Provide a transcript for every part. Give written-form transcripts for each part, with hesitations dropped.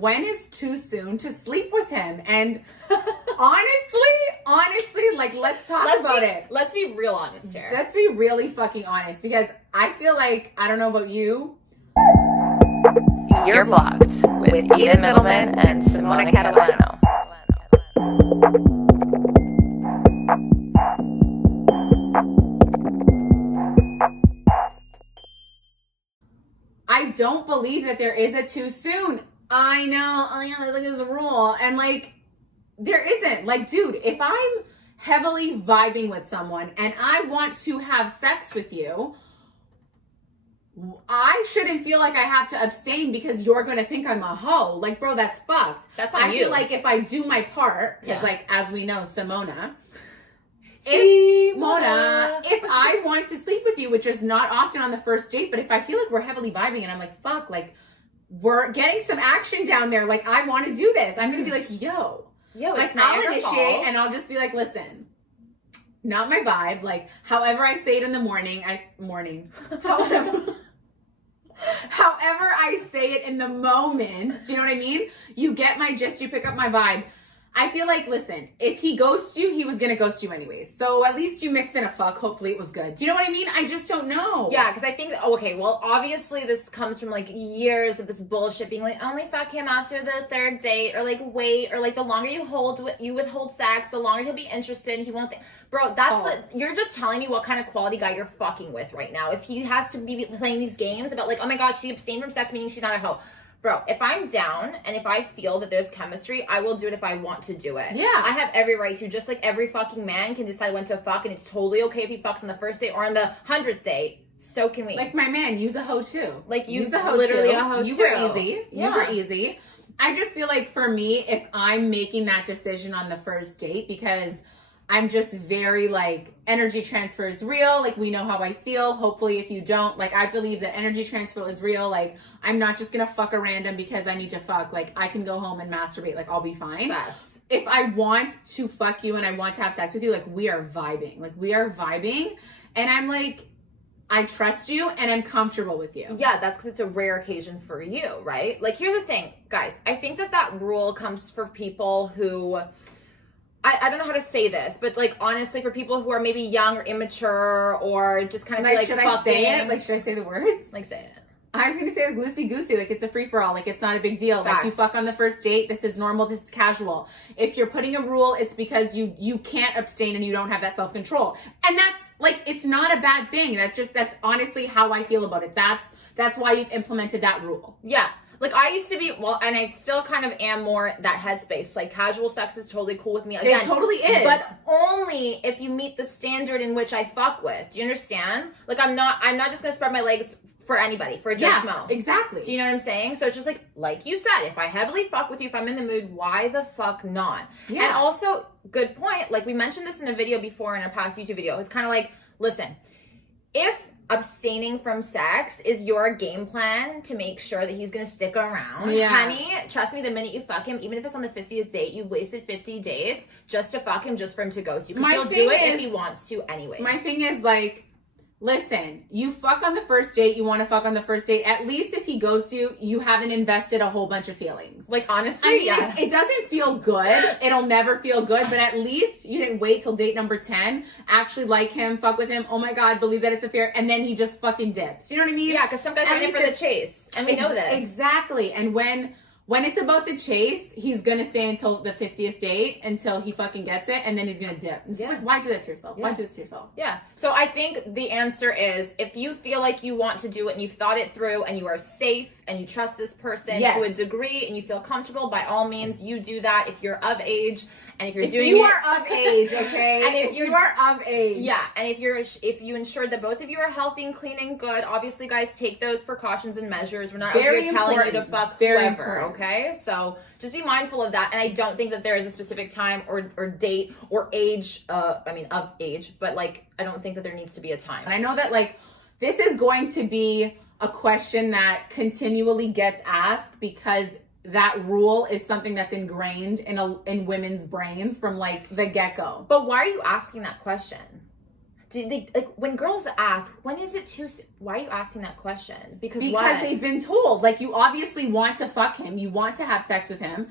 When is too soon to sleep with him? And honestly, like, let's talk about it. Let's be real honest here. Let's be really fucking honest, because I feel like, I don't know about you. You're blocked with Eden Middleman and Simona Catalano. I don't believe that there is a too soon. I know, there's like this rule. And like, there isn't. Like, dude, if I'm heavily vibing with someone and I want to have sex with you, I shouldn't feel like I have to abstain because you're going to think I'm a hoe. Like, bro, that's fucked. That's on I you. feel like if I do my part, because like, as we know, Simona, if I want to sleep with you, which is not often on the first date, but if I feel like we're heavily vibing and I'm like, fuck, like, we're getting some action down there, like, I want to do this, I'm going to be like, yo, like, I'll initiate and I'll just be like, listen, not my vibe, like, however I say it in the morning, however I say it in the moment, do you know what I mean? You get my gist, you pick up my vibe. I feel like, listen, if he ghosts you, he was going to ghost you anyways. So at least you mixed in a fuck. Hopefully it was good. Do you know what I mean? I just don't know. Yeah, because I think, okay, well, obviously this comes from like years of this bullshit being like, only fuck him after the third date, or like wait, or like the longer you withhold sex, the longer he'll be interested. He won't. Bro, that's you're just telling me what kind of quality guy you're fucking with right now. If he has to be playing these games about like, oh my god, she abstained from sex, meaning she's not a hoe. Bro, if I'm down and if I feel that there's chemistry, I will do it if I want to do it. Yeah. I have every right to, just like every fucking man can decide when to fuck, and it's totally okay if he fucks on the first date or on the 100th date. So can we. Like, my man, use a hoe too. Like, use a hoe literally too. A hoe you too. Were easy. Yeah. You were easy. I just feel like for me, if I'm making that decision on the first date, because I'm just very like, energy transfer is real. Like, we know how I feel. Hopefully if you don't, like, I believe that energy transfer is real. Like, I'm not just gonna fuck a random because I need to fuck. Like, I can go home and masturbate. Like, I'll be fine. Facts. If I want to fuck you and I want to have sex with you, like, we are vibing. Like, we are vibing. And I'm like, I trust you and I'm comfortable with you. Yeah, that's because it's a rare occasion for you, right? Like, here's the thing, guys. I think that rule comes for people who... I don't know how to say this, but like, honestly, for people who are maybe young or immature or just kind of like, feel like, should I say it? Like, should I say the words? Like, say it. I was gonna say like loosey-goosey, like it's a free-for-all, like it's not a big deal. Facts. Like, you fuck on the first date, this is normal, this is casual. If you're putting a rule, it's because you can't abstain and you don't have that self-control. And that's like, it's not a bad thing. That's honestly how I feel about it. That's why you've implemented that rule. Yeah. Like, I used to be, well, and I still kind of am more that headspace. Like, casual sex is totally cool with me. Again, it totally is. But only if you meet the standard in which I fuck with. Do you understand? Like, I'm not just going to spread my legs for anybody, for a Joe Schmo. Exactly. Do you know what I'm saying? So it's just like you said, if I heavily fuck with you, if I'm in the mood, why the fuck not? Yeah. And also, good point. Like, we mentioned this in a video before, in a past YouTube video. It's kind of like, listen, if abstaining from sex is your game plan to make sure that he's gonna stick around, honey, trust me, the minute you fuck him, even if it's on the 50th date, you've wasted 50 dates just to fuck him, just for him to ghost you, because he'll do it if he wants to anyways. My thing is, like, listen, you fuck on the first date, you want to fuck on the first date, at least if he ghosts you, you haven't invested a whole bunch of feelings. Like, honestly, I mean, it doesn't feel good. It'll never feel good, but at least you didn't wait till date number 10, actually like him, fuck with him, oh my god, believe that it's affair, and then he just fucking dips. You know what I mean? Yeah, because some guys are in for the chase, and we know this. Exactly, and when it's about the chase, he's gonna stay until the 50th date, until he fucking gets it, and then he's gonna dip. It's just like, why do that to yourself? Why do it to yourself? Yeah. So I think the answer is, if you feel like you want to do it and you've thought it through and you are safe and you trust this person to a degree and you feel comfortable, by all means, you do that if you're of age. And if you're doing it, you are of age, okay? And if you are of age, yeah. And if you ensure that both of you are healthy and clean and good, obviously, guys, take those precautions and measures. We're not out here telling you to fuck whoever, okay? So just be mindful of that. And I don't think that there is a specific time or date or age. Of age, but like, I don't think that there needs to be a time. And I know that like this is going to be a question that continually gets asked, because that rule is something that's ingrained in women's brains from like the get-go. But why are you asking that question? do they, like, when girls ask, when is it too soon? Why are you asking that question? Because they've been told, like, you obviously want to fuck him, you want to have sex with him,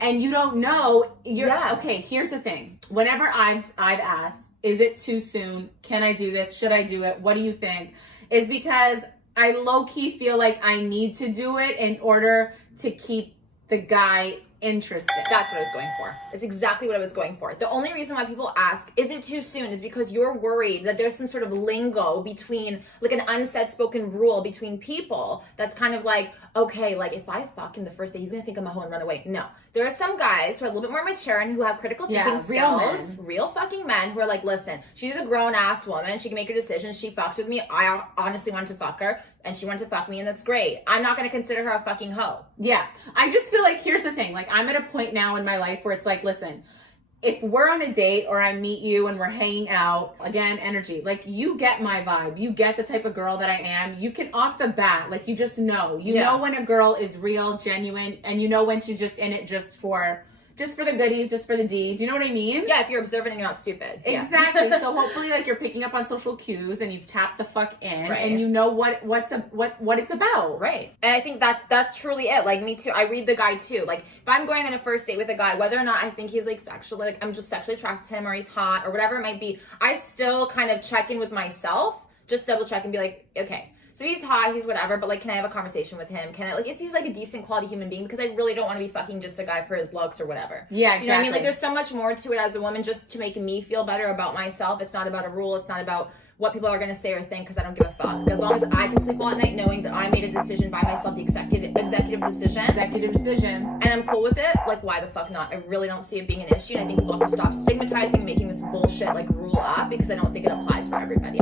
and you don't know. Okay, here's the thing. Whenever I've asked, is it too soon? Can I do this? Should I do it? What do you think? Is because I low-key feel like I need to do it in order to keep the guy interested. That's what I was going for. It's exactly what I was going for. The only reason why people ask, is it too soon, is because you're worried that there's some sort of lingo between, like an unsaid spoken rule between people that's kind of like, okay, like if I fuck him the first day, he's gonna think I'm a hoe and run away. No. There are some guys who are a little bit more mature and who have critical thinking skills, real fucking men who are like, listen, she's a grown ass woman, she can make her decisions, she fucked with me, I honestly wanted to fuck her, and she wanted to fuck me, and that's great. I'm not gonna consider her a fucking hoe. Yeah. I just feel like, here's the thing, like, I'm at a point now in my life where it's like, listen, if we're on a date or I meet you and we're hanging out, again, energy, like, you get my vibe. You get the type of girl that I am. You can, off the bat, like, you just know. You know when a girl is real, genuine, and you know when she's just in it just for the goodies, just for the deed. Do you know what I mean? Yeah, if you're observant and you're not stupid. Exactly. So hopefully, like, you're picking up on social cues and you've tapped the fuck in, and you know what it's about. Right. And I think that's truly it. Like, me too. I read the guy too. Like, if I'm going on a first date with a guy, whether or not I think he's like sexually, like, I'm just sexually attracted to him, or he's hot, or whatever it might be, I still kind of check in with myself, just double check and be like, okay, so he's hot, he's whatever, but, like, can I have a conversation with him? Can I, like, is he, like, a decent quality human being? Because I really don't want to be fucking just a guy for his looks or whatever. Yeah, exactly. Do you know what I mean? Like, there's so much more to it as a woman, just to make me feel better about myself. It's not about a rule. It's not about what people are going to say or think, because I don't give a fuck. As long as I can sleep well at night knowing that I made a decision by myself, the executive decision. Executive decision. And I'm cool with it, like, why the fuck not? I really don't see it being an issue, and I think people have to stop stigmatizing and making this bullshit, like, rule up, because I don't think it applies for everybody.